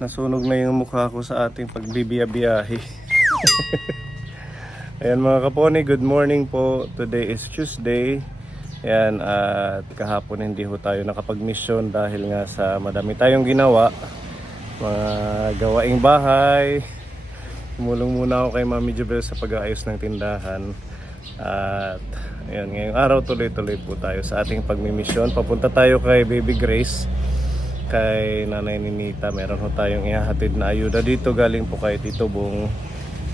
Nasunog na yung mukha ko sa ating pagbibiyabiyahe. Ayan mga kaponi, good morning po. Today is Tuesday. Ayan, at kahapon hindi ho tayo nakapag-mission dahil nga sa madami tayong ginawa. Mga gawaing bahay. Tumulong muna ako kay Mami Jubel sa pag-aayos ng tindahan. At ayan, ngayong araw tuloy-tuloy po tayo sa ating pagmimisyon. Papunta tayo kay Baby Grace, kay Nanay Ninita. Meron ho tayong ihahatid na ayuda dito galing po kay Tito Bong.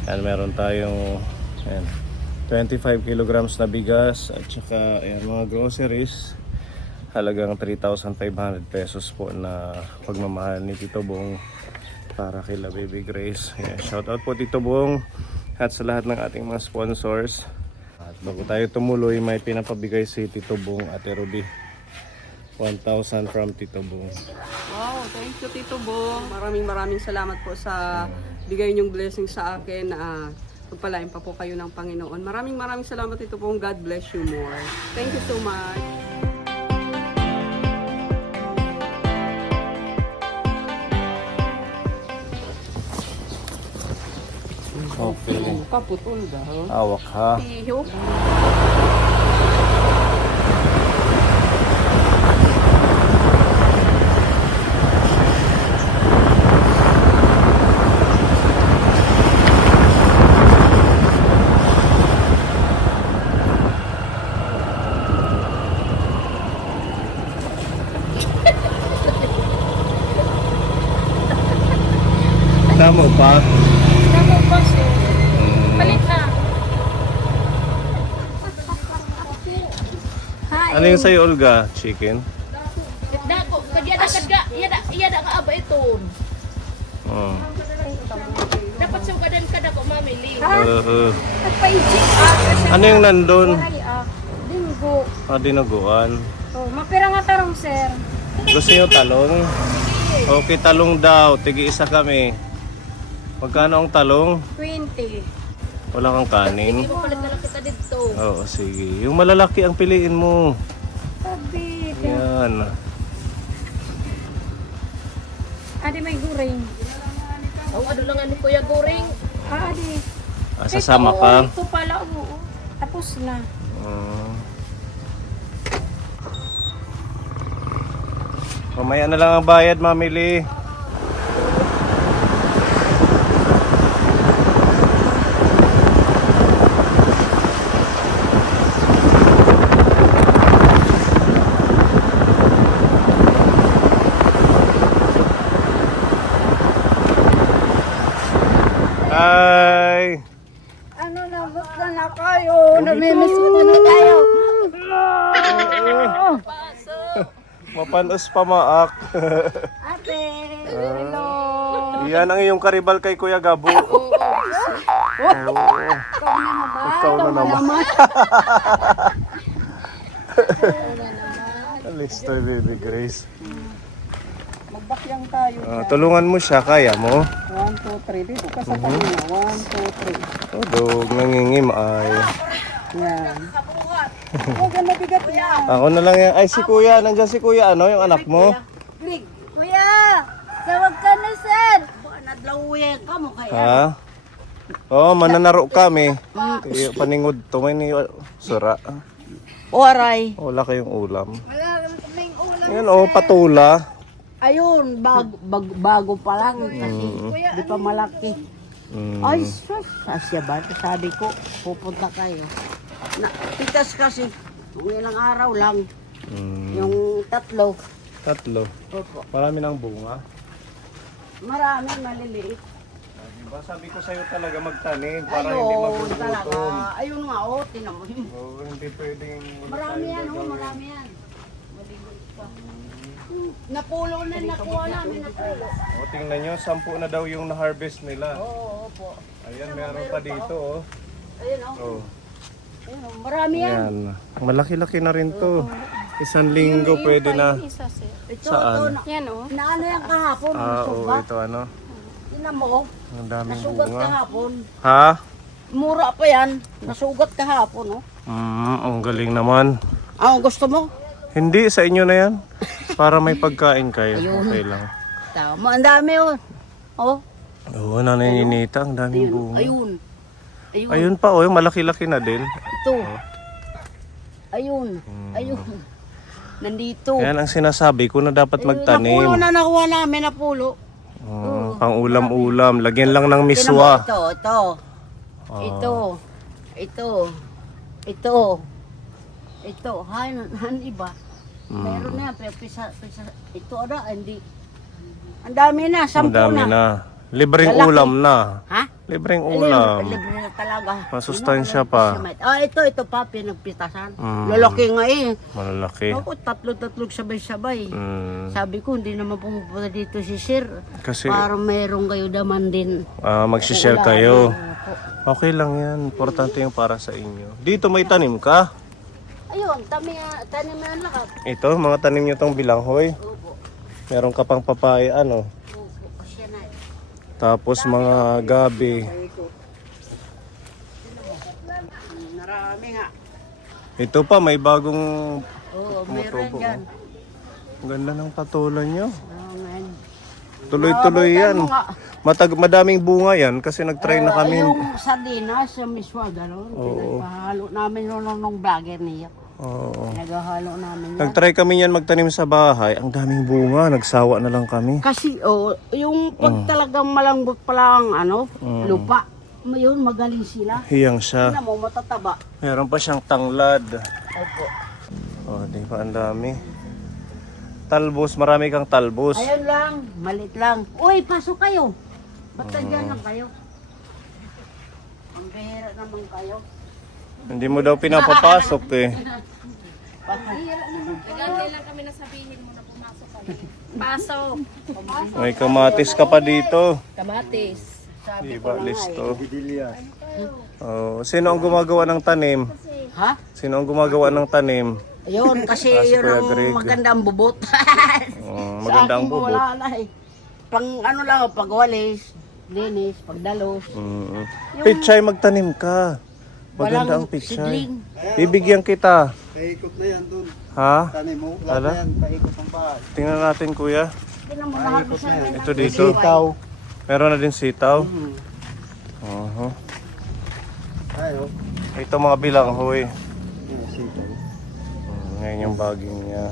Ayan, meron tayong ayan, 25 kilograms na bigas at saka ayan, mga groceries. Halagang 3,500 pesos po na pagmamahal ni Tito Bong para kila Baby Grace. Ayan, shout out po Tito Bong at sa lahat ng ating mga sponsors. At bago tayo tumuloy, may pinapabigay si Tito Bong, Ate Ruby. 1,000 from Tito Bong. Wow, thank you Tito Bong. Maraming salamat po sa bigay niyong blessing sa akin. Pagpalain pa po kayo ng Panginoon. Maraming salamat Tito Bong. God bless you more. Thank you so much. Okay. Kaputol ba? Awak ha. Iho. Damo pa. Damo po sir. Palit na. Hi. Ano yung sa'yo, Olga? Chicken? Dako, kadya da ka aba ito. Oh. Dapat sugadan ka dako mamili. Nagpa-ijik Ano yung nandun? Linggo. Dinuguan. Oh, mapira nga tarong sir. Gusto nyo talong? Okay, talong daw. Tigi isa kami. Magkano ang talong? 20. Wala kang kanin? Hindi mo palit na lang kita dito. Oo, sige. Yung malalaki ang piliin mo. Sabi. Yan. Adi may guring. Ano lang ani Kuya Goring. Adi. Sasama ka? Ito pala. Oo. Tapos na. Mamaya na lang ang bayad, mamili. Hi! Ano na, basta na kayo. Namimiss ko na tayo. Mapanos pa maak. Ate. Hello. Yan ang iyong karibal kay Kuya Gabo. Ikaw na naman. Alis to, Baby Grace. Magbakyang tayo. Tulungan mo siya, kaya mo? 1, 2, 3. Dito ka sa kanina. 1, 2, 3. Dog, nangingim ay. Yan. Huwag na mabigat yan. Ako na lang yan. Ay, si Kuya. Nandiyan si Kuya. Ano, yung anak mo? Kuya, tawag ka na sir. Nadlawin ka mo kaya. Ha? Oo, mananaro kami. Paningod to. May ni sura. Oray. Wala kayong ulam. Wala kaming ulam. Yan, oh, patula. Ayun, bago pa lang. Kasi di pa malaki. Ay, sus. Asya ba? Sabi ko, pupunta kayo. Pitas kasi. Kung ilang araw lang. Yung tatlo. Tatlo. Opo. Marami ng bunga. Marami, maliliit. Diba, sabi ko sa'yo talaga magtanim para hindi Ayun, talaga. magugutom. Ayun nga, oh, tinamoy mo. Oo, hindi pwedeng... Marami yan, oh, marami yan. Maliliit pa. Napulo na, nakuha namin, napulo. O, tingnan nyo, 10 na daw yung na-harvest nila. Oo, opo. Ayan, meron pa dito, oh. Ayun, oh. Oh. Ayun, oh. Marami yan. Ayan. Malaki-laki na rin to. Isang linggo pwede na. Isa sir. Ito, Saan? ito, Yan oh. naano yan kahapon, Oo, nasugat. ito ano. Tinan mo, oh. Ang daming Nasugat bunga. kahapon. Ha? Mura pa yan. Nasugat kahapon, oh. Ang galing naman. Ah, gusto mo? Hindi, sa inyo na yan. Para may pagkain kayo. Okay lang. Tama, ang dami, oh. Oh, Oo, Nanay Ninita, ang daming bunga. ayun. Ayun. Ayun pa, oh, yung malaki-laki na din. Ito. Ayun. Ayun. Nandito. Yan ang sinasabi ko na dapat Napulo magtanim. na nakuha namin, napulo. Pang ulam-ulam. Lagyan lang ng Tingnan mo, miswa. ito. Ito. Ito. Ito. Ito. Han iba. Meron na yan. Pero pisa. Ito ano, hindi. Ang dami na. Ang 10 dami na. na. Libreng Lalaki. ulam na. Ha? Libreng ulam. Libre na talaga. Masustansya pa. Ito pa, pinagpitasan. Mm. Lalaki nga eh. Malalaki. Ako, tatlo sabay-sabay. Mm. Sabi ko, hindi naman pumupunta dito si Sir. Kasi Para meron kayo daman din. magsishare kayo. Okay lang yan. Importante yung para sa inyo. Dito may tanim ka. Ayun, tanim na lakat. Ito, mga tanim nyo tong bilanghoy. Opo. Meron ka pang papaya, ano. Opo, kasya na. Tapos mga gabi. Narami nga. Ito pa, may bagong Oo, meron tumutubo. dyan. Ang ganda ng patulan nyo. Man. Tuloy-tuloy yan. Mo nga. Madaming bunga yan kasi nag-try na kami. Yung sardinas, yung miswa, gano'n. Pinagpahalo namin nung vlogger niya. Oo. Naghahalo namin yan. Nag-try kami yan magtanim sa bahay. Ang daming bunga. Nagsawa na lang kami. Kasi, yung pag talagang malambot pa lang, lupa, yun, magaling sila. Hiyang siya. Tingnan mo, matataba. Meron pa siyang tanglad. Opo. Oh, di ba ang dami. Talbos, marami kang talbos. Ayun lang, malit lang. Uy, pasok kayo. Ba't dyan lang kayo? Ang bihira naman kayo. Hindi mo daw pinapapasok eh. Hindi lang kami nasabihin mo na pumasok kami. Pasok. May kamatis ka pa dito. Kamatis. Sabi Diba, ko na listo. Oh, sino ang gumagawa ng tanim? Ha? Sino ang gumagawa ng tanim? Ayun, kasi Si yun Kuya ang Greg. magandang bubot. Maganda ang Sa akin, bubot. wala na eh. Pang ano lang, pag walis, linis, pagdalos. Pichay, magtanim ka. Maganda ang Walang pichay. sidling. Bibigyan kita. Paikot na yan dun. Ha? Tanim mo. Ala? Lahat na yan. Paikot ang bahay. Tingnan natin, kuya. Tingnan mo, naharbisan na Ito dito. Meron na din sitaw. Uh-huh. Ayo. Ito mga bilanghoy. Sitaw. Ngayon yung baging niya.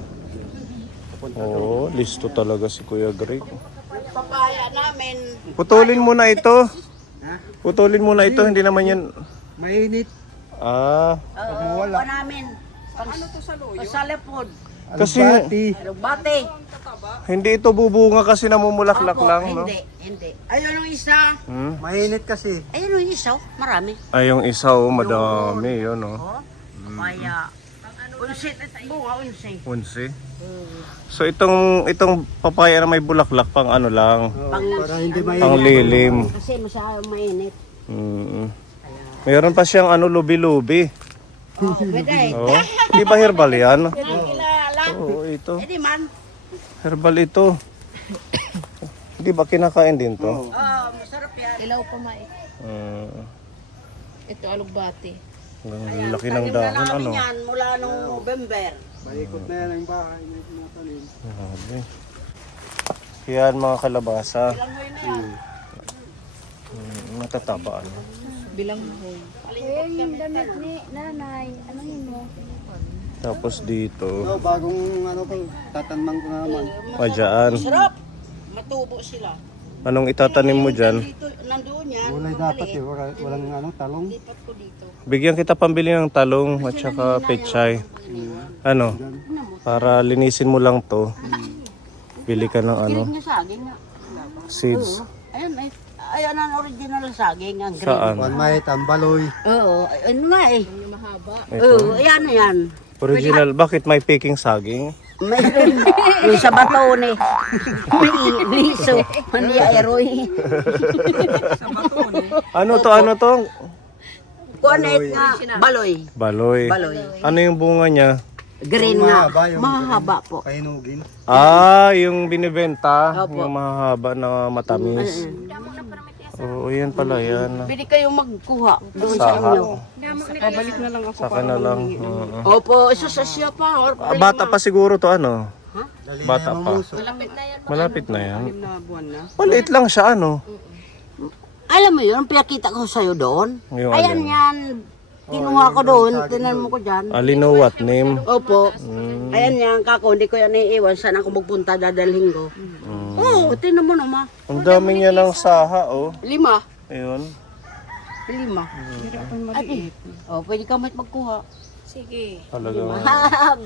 Oo, listo talaga si Kuya Greg. Papaya namin. Putulin mo na ito. Putulin mo na ito, hindi naman yan. Mainit. Ah, Wala namin. Ano to sa luyo? Sa lepod. kasi Bate. hindi ito bubunga kasi namumulaklak Opo, lang, no? Hindi. Ayun yung isa. Hmm? Mainit kasi. Ayun yung isa. Marami. Ay, yung isa, oh, madami, yun, oh. Papaya. Unsit. Bunga, unsit. Unsi. So, itong papaya na may bulaklak, pang ano lang, Para hindi pang mainit. lilim. Kasi masyadong mainit. Meron pa siyang ano, lubi-lubi. Pwede. Oh. Di ba herbal yan? Kilala. Oo, ito. Hindi man. Herbal ito. Di ba kinakain din to? Masarap yan. Ilaw pa mai. Mm, Ito alugbati. ang laki ng Tanim na dahon, namin ano? yan mula nung November. Paikot na yan ang bahay. May tinatanim. Grabe. Yan mga kalabasa. Ilang mo na yan. Matataba, ano? Bilang hoy. Yung damit ni nanay, anong yun mo? Tapos dito, So, bagong ano ko, tatanman ko na naman. dyan. Sarap. Matubo sila. Anong itatanim mo dyan? Dito, nandoon yan. Gulay dapat eh. Walang ano, talong. Lipat ko dito. Bigyan kita pambili ng talong at saka pechay. Ano? Para linisin mo lang to. Bili ka ng ano, Green na saging nga. seeds. Ayun, ayun ang original saging, ang green. Saan? One may tambaloy. Oo, ayun nga eh. Mahaba. Oo, ayan na yan. Original, bakit may peking saging? Mayroon yung sa bato ni may liso, hindi aeroy. Ano to? Kuanet nga, baloy. Baloy. Baloy. Ano yung bunga niya? Green nga, mahaba po. Kainugin. Yung binibenta, Opo. yung mahaba na matamis. Oo, yan pala yan. Pwede kayong magkuha doon sa inyo. Pabalik na lang ako. Saka na lang. Oo. Opo, isa sa siya pa. Or Bata pa siguro to ano? Bata pa. Malapit na yan. Malapit na yan. Na buwan na. Maliit lang siya, ano? Alam mo yun, pinakita ko sa'yo doon. Yung Ayan alin? yan. Kinuha ko doon. Tinan mo ko dyan. Alino what name? Opo. Ayan yan, kako. Hindi ko yan naiiwan. Saan ako magpunta, dadalhin ko. Oo, tinan mo naman. Ang dami niya ng saha, oh. 5. Ayun. 5. Ate, oh, pwede ka magkuha. Sige. Talagang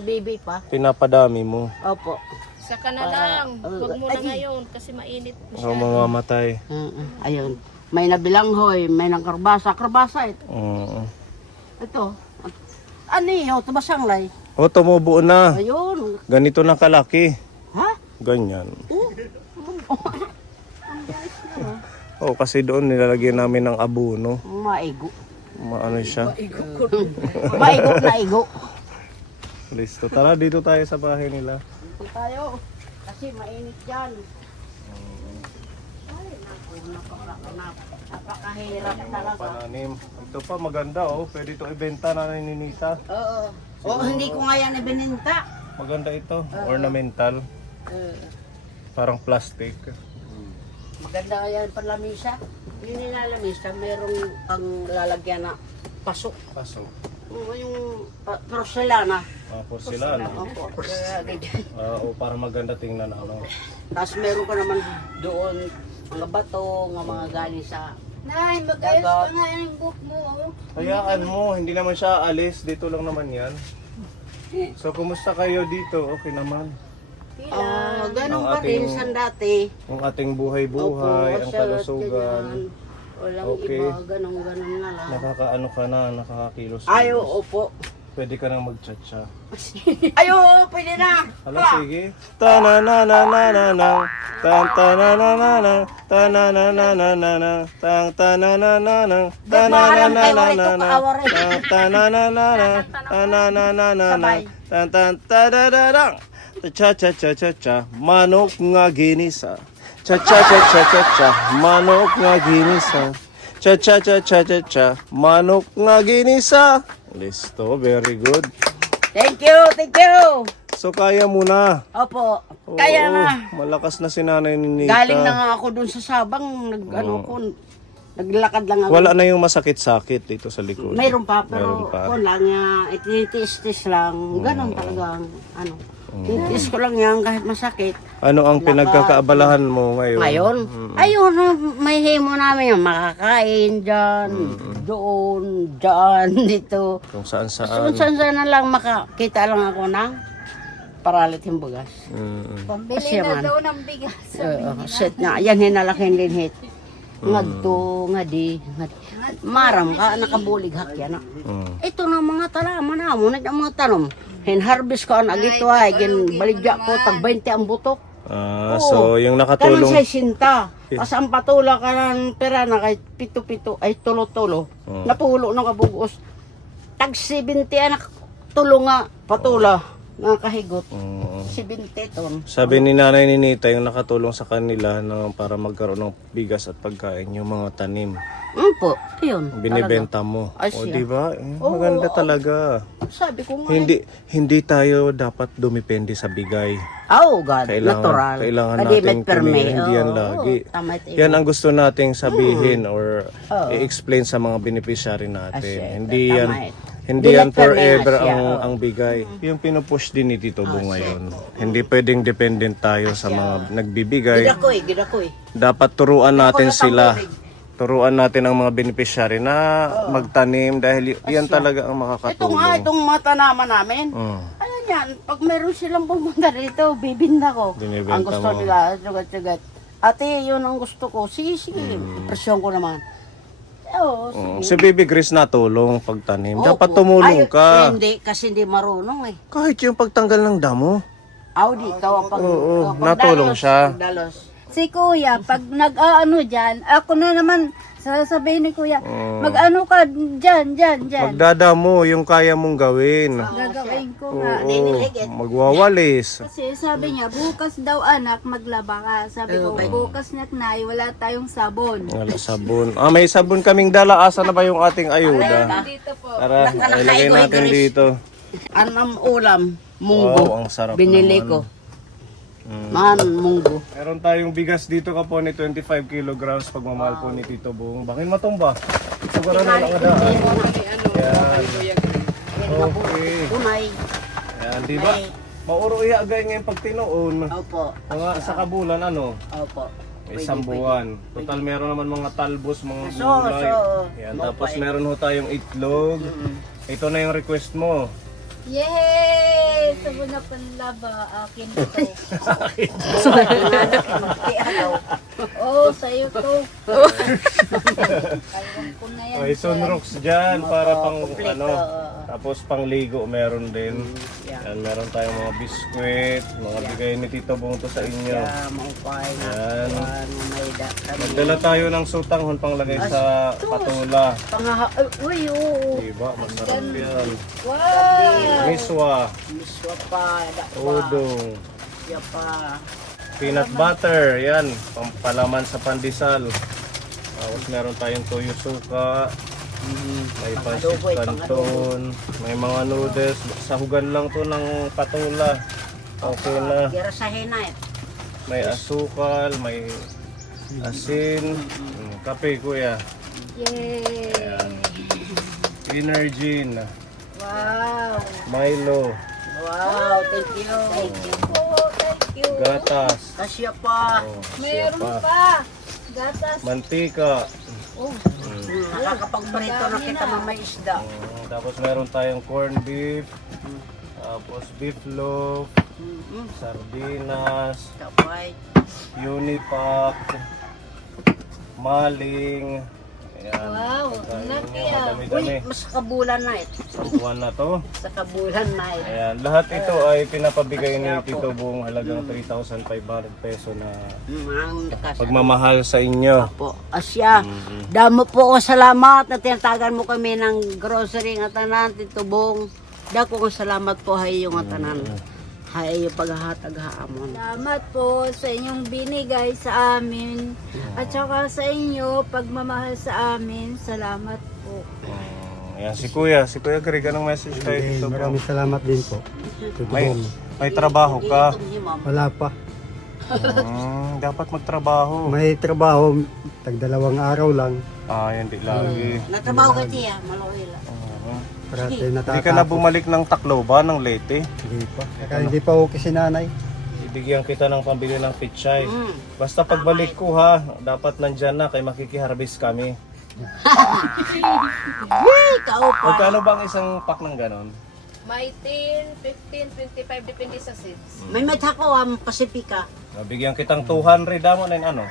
Baby pa. pinapadami mo. Opo. Saka na lang. Huwag muna ngayon kasi mainit Ang mamamatay. Ayun. May nabilanghoy, may nang karbasa. Karbasa ito. Ito. Ano yun? Ito basanglay. Oh, tumubuo na. Ayun. Ganito na kalaki. Ha? Ganyan. Oh, kasi doon nilalagyan namin ng abono. Maigo. Ano siya? Maigo na igo. Listo. Tara, dito tayo sa bahay nila. Ito tayo. Kasi mainit yan. Ay, napakahirap talaga. Pananim. Ito pa, maganda, oh. Pwede ito ibenta na Ninita. Oo. Oo, hindi ko nga yan ibininta. Maganda ito. Ornamental. Parang plastic. Maganda nga yan panlamisa. Yung nilalamisa, merong ang lalagyan na pasok. Paso. Oo, yung porcelana. Porcelana. Opo. O para maganda tingnan, ano. Tapos meron ka naman doon mga bato, mga galing sa Nay, mag-ayos ka nga yung book mo. Hayaan mo, hindi naman siya alis. Dito lang naman yan. So, kumusta kayo dito? Okay naman. ganun Ang pa rin ating- sa dati. Ang ating buhay-buhay, ang sarap, kalusugan. ganyan. Walang Okay. iba, ganun na lang. Nakakaano ka na, nakakakilos. Ay, oo. Pwede ka nang mag-chat-chat. Ay, oo, pwede na. Hala, sige. Ta-na-na-na-na-na-na. Tan-ta-na-na-na-na. Ta-na-na-na-na-na. Tang-ta-na-na-na-na. Ta-na-na-na-na-na. Tang-ta-na-na-na-na. Ta-na-na-na-na-na. Tan-tan-ta-da-da-dang. Cha-cha-cha-cha-cha. Manok nga ginisa. Cha-cha-cha-cha-cha-cha. Manok nga ginisa. Cha-cha-cha-cha-cha-cha. Manok nga ginisa. Listo, very good. Thank you, thank you. So kaya mo na. Opo, kaya Oo, na. malakas na si Nanay Ninita. Galing na nga ako dun sa Sabang, naglakad lang ako. Wala na yung masakit-sakit dito sa likod. Mayroon pa, Mayroon pero pa. kung lang niya, ititis-tis lang, ganun talagang, titis ko lang yan kahit masakit. Ano ang pinagkakaabalahan mo ngayon? Ngayon, ayun, may himo namin yung makakain dyan, doon, dyan, dito. Kung saan-saan. Saan na lang makakita lang ako ng paralit yung bugas. Pambili Kasi na man. daw ng bigas. Set na, yan hinalaking linhit. Ngadto, ngadi. Maram ka, nakabulig hakya na. Ito na mga talaman na mo, ang mga tanom. Hinharvest ko ang agito ay, baligya ko, tag 20 ang butok. So yung Kanan nakatulong. sa sinta. Kasi ang patula ka ng pera na kahit pito-pito, ay tulo-tulo. Napulo ng kabugos. Tag 70 anak tulo nga patula nga kahigot. 70 ton. Sabi ni Nanay Ninita yung nakatulong sa kanila para magkaroon ng bigas at pagkain yung mga tanim. Po, yun. Binibenta mo. Ay, O siya. di ba? Maganda talaga. Sabi ko nga. Hindi tayo dapat dumipende sa bigay. Oh, God, natural. Kailangan Kadi natin met perme. tumingin, hindi yan Oo, lagi. tama ito. Yan ang gusto nating sabihin or Oo. i-explain sa mga beneficiary natin. Asya, Hindi tama yan ito. hindi Bilat yan forever perme, asya, ang oo. ang bigay. Yung pinupush din ni Tito Bo ngayon. Hindi pwedeng dependent tayo sa mga nagbibigay. Gidakoy. Dapat turuan natin Ako sila. natanggulig. Turuan natin ang mga beneficiary na magtanim dahil yan talaga ang Ito nga, makakatulong. itong matanaman namin. Ayan yan, pag meron silang pumunta dito, bibinda ko. Binibenta Ang gusto mo. nila, sugat-sugat. Ate, yun ang gusto ko. Sige, presyon ko naman. Oo, Si sige. Baby Grace natulong pagtanim. Opo. Dapat tumulong Ay, ka. Hindi, kasi hindi marunong eh. Kahit yung pagtanggal ng damo. Audi, pag Oo, pag natulong dalos, siya. pagdalos. Si Kuya, pag nag-ano dyan, ako na naman, sasabihin ni Kuya, mag-ano ka dyan. Magdadamo yung kaya mong gawin. Gagawin ko nga. Magwawalis. Kasi sabi niya, bukas daw anak, maglaba ka. Sabi ko, bukas niya nay, wala tayong sabon. Wala sabon. May sabon kaming dala. Asa na ba yung ating ayuda? Dito po. Tara, ilagay natin dito. Anong ulam? Munggo. Wow, ang sarap Binili naman. ko. Man, munggo. Meron tayong bigas dito ka po ni 25 kilograms pagmamahal po ni Tito Bong. Bakit matumba? Siguro na lang ada. Yan. Okay. Kunay. Yan, di ba? Mauro iya agay ngayon pag tinuon. Opo. Mga sa kabulan ano? Opo. Isang buwan. Total meron naman mga talbos, mga So, gulay. Yan, tapos meron ho tayong itlog. Ito na yung request mo. Yay! Sabon na panlaba, akin to. Oh, sa'yo to. Aywan ko na yan. May sunrocks dyan para pang kompleto. ano. Tapos pang ligo meron din. Yan, meron tayong mga biskwit, mga bigay ni Tito Bong to sa inyo. Maupay na. Yan. May kami. Magdala tayo ng sutanghon panglagay sa patula. Uy, oo. Diba? Masarap yan. Wow! Miswa, Miswa pa. Dakwa. udong, Siya pa. peanut butter, yan, pampalaman sa pandesal. Tapos meron tayong toyo suka, may pancit Pang-adobo, canton, may mga noodles. Sahugan lang to ng patula. Okay na. Kira sa hinay. May asukal, may asin, kape kuya, Yay! Energin, Wow! Milo, Wow, thank you. Thank you po, thank you. gatas, Kasya pa. oh, Meron siya pa. Gatas. mantika. Oh, Nakakapagparito na kita mamay isda. Tapos meron tayong corned beef, tapos beef loaf, sardinas, Tapay. unipack, maling. Ayan. wow! Pagkain Laki niya, ah. madami-dami. Uy, mas kabulan na ito. Isang buwan na to. Sa kabulan na ito. Ayan. Lahat ito ay pinapabigay ni Tito Bong halagang 3,500 peso na Ang lakas. pagmamahal sa inyo. Po, Asya, damo po ko salamat na tinatagan mo kami ng grocery ng tanan, Tito Bong. Dako ko salamat po hay yung tanan. Hay yung paghahatag haamon. Salamat po sa inyong binigay sa amin at saka sa inyo pagmamahal sa amin. Salamat po. Ayan, si Kuya Greg, anong message kay Eh, Tito Bong? maraming salamat din po. May, may trabaho ka. Wala pa. Dapat magtrabaho. May trabaho, tag-2 araw lang. Hindi lagi. Natrabaho ka tiya, malaway lang. Parati Hindi ka na natatapos. bumalik ng Tacloban, ng Leyte. Hindi pa. Kaya hindi pa okay si nanay. Ibigyan kita ng pambili ng pichay. Basta pagbalik ko ha, dapat nandyan na kay makikiharbis kami. Hey, kao pa. Magkano bang isang pack ng ganon? May 10, 15, 25, depende sa seeds. May matsako ang Pasifika. Bigyan kitang 200 damo na yung ano.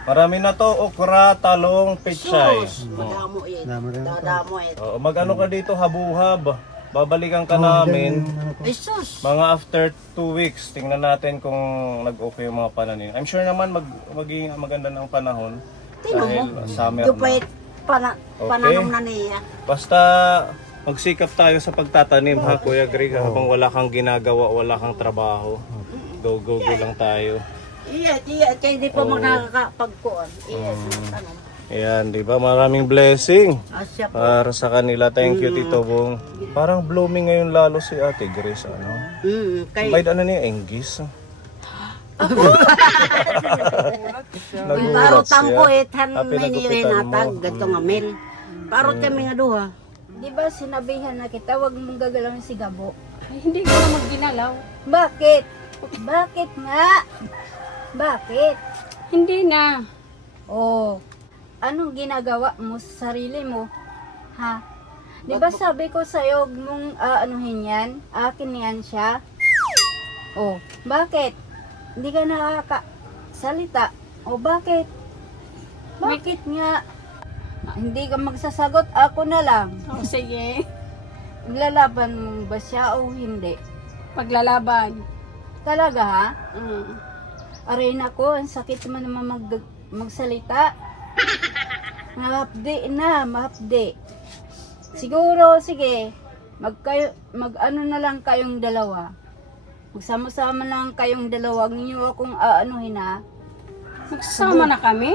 Marami na to, okra, talong, pichay. Sus, madamo yan. Damo rin. Dadamo ito. Mag-ano ka dito, habuhab. Babalikan ka namin. Ay sus. Mga after 2 weeks, tingnan natin kung nag-okay yung mga pananim. I'm sure naman maging maganda ng panahon. Tino Dahil mo. summer Dupay na. pananom na niya. Basta magsikap tayo sa pagtatanim ha, Kuya Greg. Habang wala kang ginagawa, wala kang trabaho. Go lang tayo. Iya, kaya hindi pa makakapagkuhan. Iya, tanong. Ayan, di ba? Maraming blessing Asya po. para sa kanila. Thank you, Tito Bong. Parang blooming ngayon lalo si Ate Grace. Ano? Kay May ano niya, Enggis. Parot tangko tan Happy may nagupitan mo. nirenatag gato nga mel. Parot kami nga duha. Di ba sinabihan na kita, wag mong gagalawin si Gabo? Ay, hindi ko na magginalaw. Bakit? Bakit nga? Bakit? Hindi na. Oh, anong ginagawa mo sa sarili mo? Ha? Di ba sabi ko sa'yo, huwag mong anuhin yan? Akin yan siya? Oh, bakit? Hindi ka nakakasalita. O bakit? Bakit nga? Hindi ka magsasagot, ako na lang. Oh, sige. Maglalaban mo ba siya o hindi? Paglalaban. Talaga ha? Aray nako, ang sakit mo naman magsalita. Mahapdi. Siguro, sige, mag-ano na lang kayong dalawa. Magsama-sama lang kayong dalawa. Huwag niyo akong aanuhin ha. Magsasama na kami.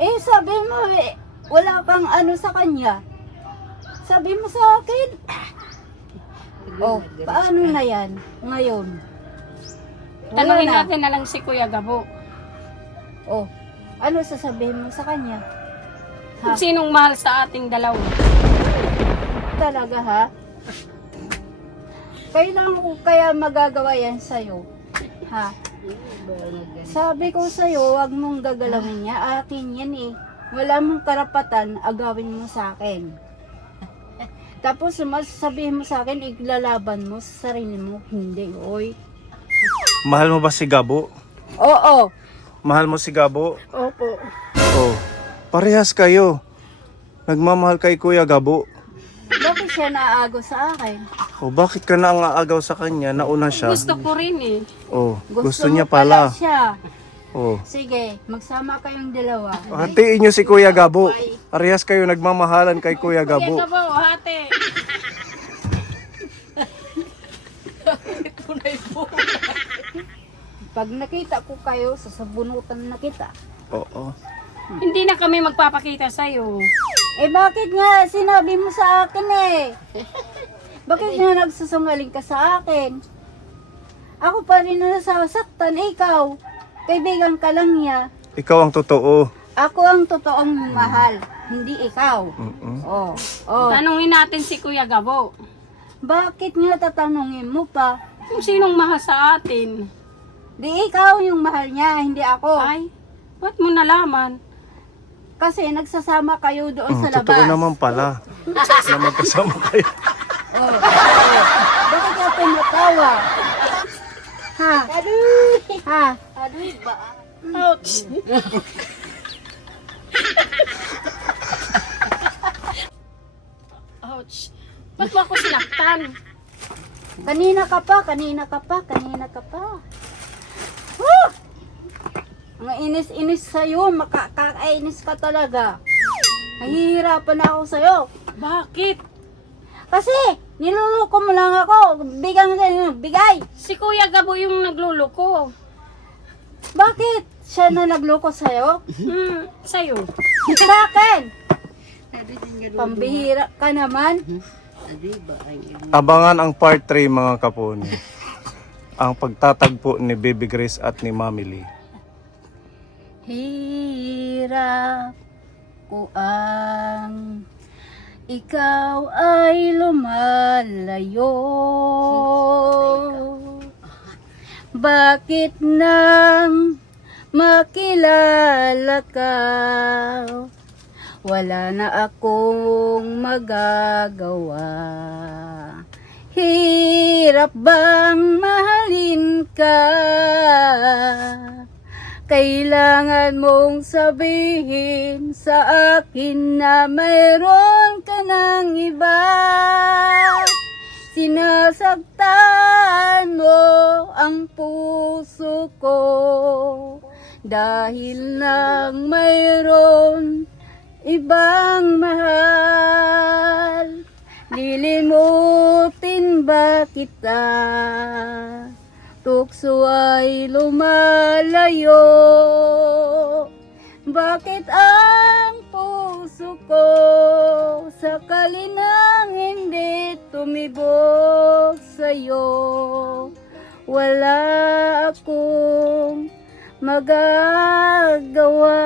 Eh, sabi mo wala kang ano sa kanya. Sabi mo sa akin. Oh, paano na yan ngayon? Tanungin na. natin na lang si Kuya Gabo. Oh, ano sasabihin mo sa kanya? Kung sinong mahal sa ating dalawa. Talaga ha? Kailangan ko kaya magagawa yan sa'yo. Ha? Sabi ko sa'yo, wag mong gagalawin niya. Akin yan eh. Wala mong karapatan, agawin mo sa akin. Tapos sabihin mo sa akin, iglalaban mo sa sarili mo. Hindi, oy. Mahal mo ba si Gabo? Oo. Mahal mo si Gabo? Opo. Oh, parehas kayo. Nagmamahal kay Kuya Gabo. Bakit siya naago sa akin? Oh, bakit ka na ang aagaw sa kanya? Nauna siya. Gusto ko rin eh. Oh, gusto mo niya pala. siya. Oh. Sige, magsama kayong dalawa. Hatiin niyo si Kuya Gabo. Parehas kayo nagmamahalan kay Kuya Kuya Gabo. Gabo, hati. Pag nakita ko kayo, sasabunutan na kita. Oo. Hindi na kami magpapakita sa'yo. Eh bakit nga sinabi mo sa akin eh? Bakit nga nagsasangaling ka sa akin? Ako pa rin na nasasaktan, ikaw. Kaibigan ka lang niya. Ikaw ang totoo. Ako ang totoong mahal, hindi ikaw. Mm-mm. Oh, oh. Tanungin natin si Kuya Gabo. Bakit nga tatanungin mo pa? Kung sinong mahal sa atin. Di ikaw yung mahal niya, hindi ako. Ay, ba't mo nalaman? Kasi nagsasama kayo doon sa labas. Totoo naman pala. Na magkasama kayo. Oh, oh. Bakit ka tumatawa? Ha? Ha? Ouch! Ouch! Ba't mo ako sinaktan? Kanina ka pa, kanina ka pa, kanina ka pa. Woo! Ang inis-inis sa'yo, makakainis ka talaga. Nahihirapan na ako sa'yo. Bakit? Kasi, niluluko mo lang ako. Bigay. Si Kuya Gabo yung nagluluko. Bakit? Siya na nagloko sa'yo? Sa'yo. Sa akin. Pambihira ka naman. Abangan ang part 3 mga kapuni. Ang pagtatagpo ni Baby Grace at ni Mami Lee. Hirap ko ang ikaw ay lumalayo. Bakit nang makilala ka, wala na akong magagawa. Hirap bang mahalin ka? Kailangan mong sabihin sa akin na mayroon ka ng iba. Sinasaktan mo ang puso ko dahil nang mayroon ibang mahal. Lilimutin ba kita? Tukso ay lumalayo. Bakit ang puso ko sakali nang hindi tumibok sa'yo? Wala akong magagawa.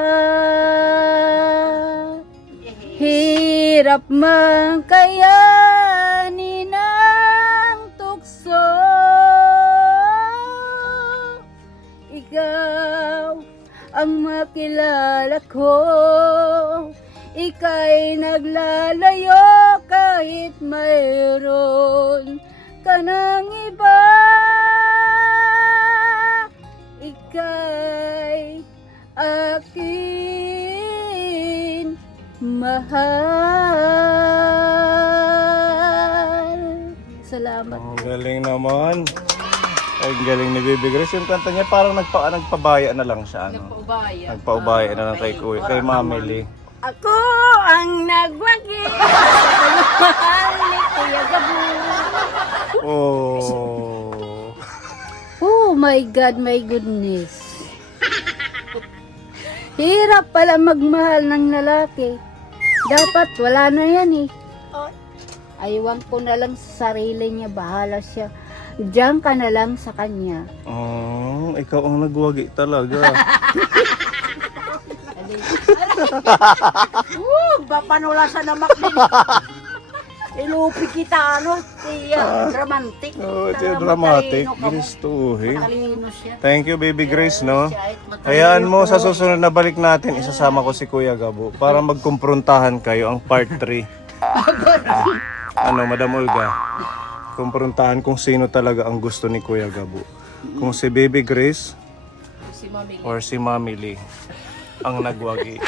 Hirap man kayanin ang tukso. Ikaw ang makilala ko. Ika'y naglalayo kahit mayroon ka ng iba. Ika'y akin mahal. Salamat. Ang galing naman. Ang galing ni Baby Grace. Yung kanta niya parang nagpabaya na lang siya. Ano? Nagpaubaya na lang kay Mami Lee. Ako ang nagwagi sa pagmamahal ni Kuya Gabo. Oh. Oh my God, my goodness. Hirap pala magmahal ng lalaki. Dapat wala na yan eh. Aywan ko na lang sa sarili niya, bahala siya. Diyan ka na lang sa kanya. Oh. ikaw ang nagwagi talaga. Bapanulasan na makdin. Ilupi kita, ano, tiya, dramatic. Oh, it's Tara, dramatic. matalino ka mo. Gustuhin. Matalino siya. Thank you, Baby Grace, no? Kahit matalino Hayaan mo, po. sa susunod na balik natin, isasama ko si Kuya Gabo para magkumprontahan kayo ang part 3. Ano, Madam Olga? Kumprontahan kung sino talaga ang gusto ni Kuya Gabo. Kung si Baby Grace Si Mami. or si Mami Lee ang nagwagi.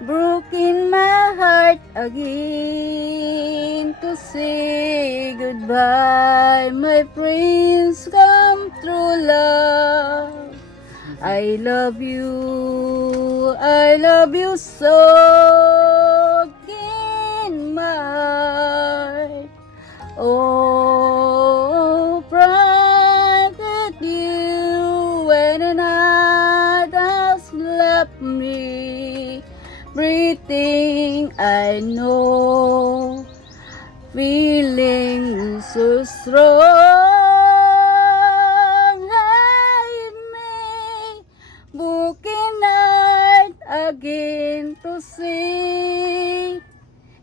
Broken my heart again to say goodbye. My prince come true love. I love you so. In my heart. Oh, private you when the night has left me. Breathing, I know, feeling so strong. I may broken heart again to see.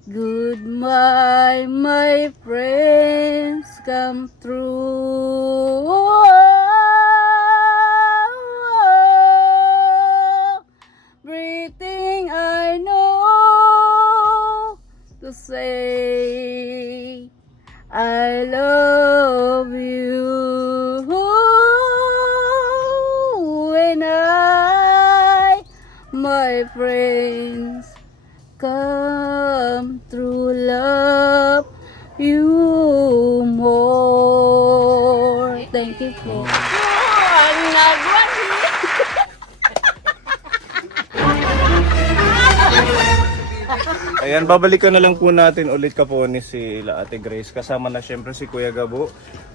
Goodbye, my friends, come through. Breathing, I know to say I love you. When my friends, come through, love you more. Thank you po. Ang nagwagi. Ayan, babalikan na lang po natin ulit ka po ni sila Ate Grace. Kasama na syempre si Kuya Gabo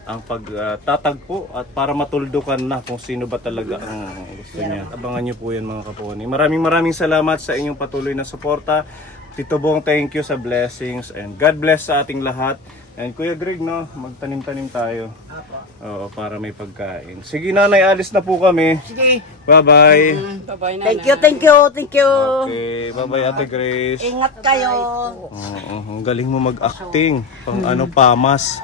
ang pagtatagpo at para matuldukan na kung sino ba talaga ang gusto niya. Abangan niyo po yan mga kaponi. Maraming salamat sa inyong patuloy na suporta. Tito Bong, thank you sa blessings and God bless sa ating lahat. And Kuya Greg, no, magtanim-tanim tayo. Oo, para may pagkain. Sige nanay, alis na po kami. Sige. Bye-bye. Thank you, thank you, thank you. Okay, bye-bye Ate Grace. Ingat kayo. Oo, ang galing mo mag-acting. Pang ano, pamas.